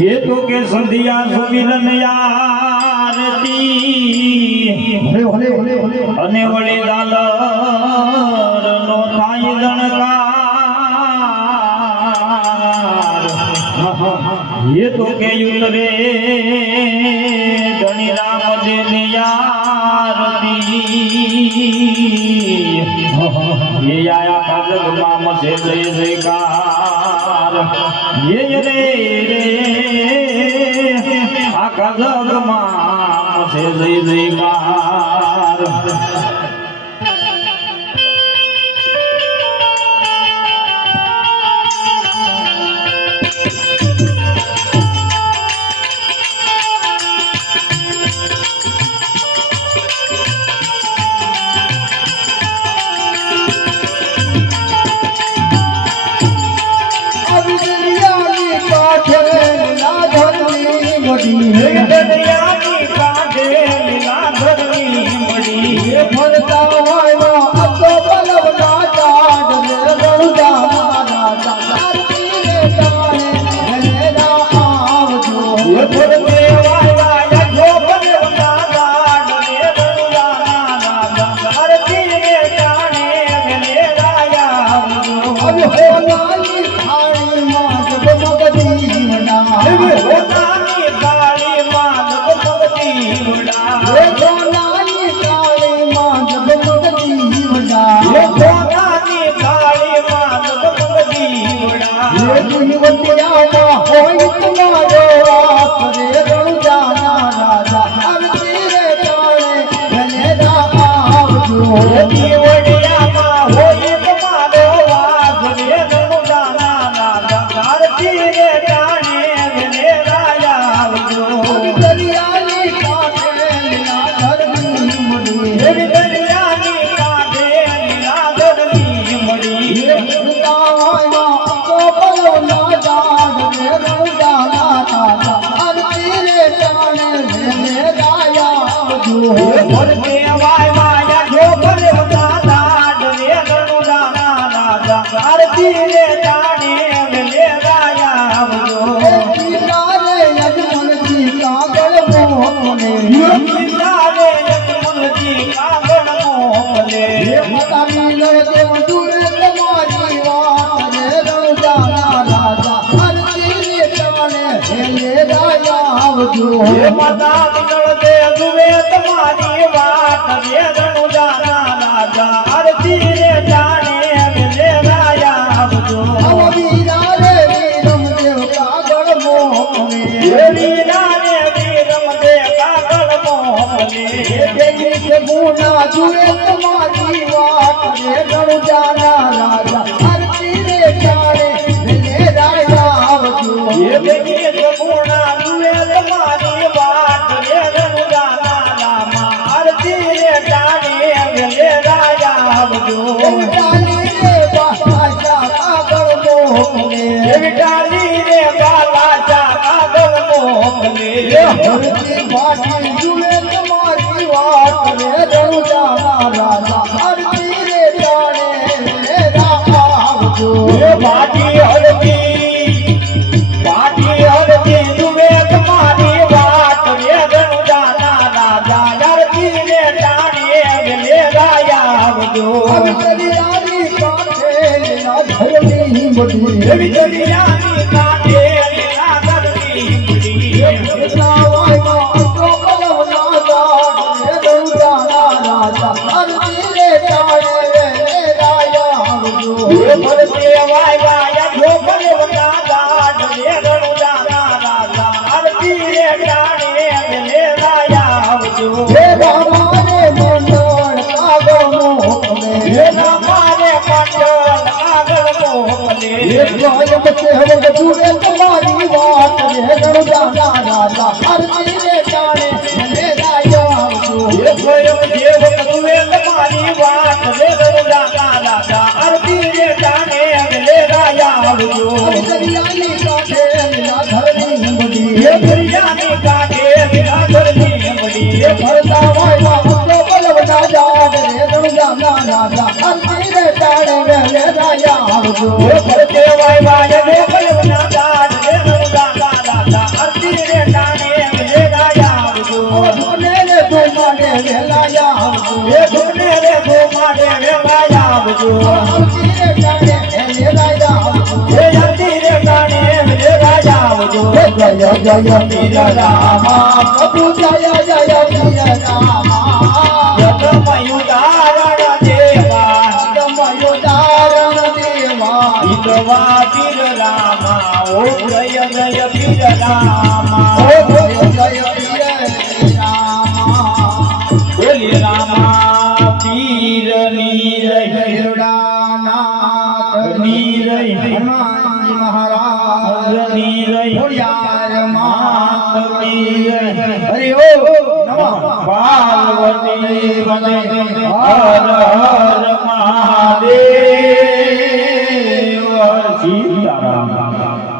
ये तो के संधिया सुमिरन यारती अने वळी दालर नो थाई दणकार ये तो के युल रे धनी राम देने यारती ये आया काजग माम से जय जयकार ये रे आका जग माम से जय जयकार આવજો હે ફરતે વાય રે કલવના દાટ રે રંગા દાદા આરતી રે ટાણે રે ગાયા આવજો ધોને રે ધોમાડે વેલા આવજો હે ધોને રે ધોમાડે વેલા આવજો આરતી રે ટાણે વેલા આવજો હે આરતી રે ટાણે રે ગાયા આવજો જય જય વીર રામા પ્રભુ જય જય વીર રામા યતમયુ દારણ દેવા તમયો દારણ દેવા હિતવા પીર રામા ઓ જય જય પીર રામા ઓ જય જય વીર રામા બોલી રામા પીરની જય હિરડાનાથની જય હનુમાનજી મહારાજની જય ખોડિયાર માતની જય હરિ ઓમ નમઃ પાર્વતી પતે હર હર મહાદેવ સીતારામ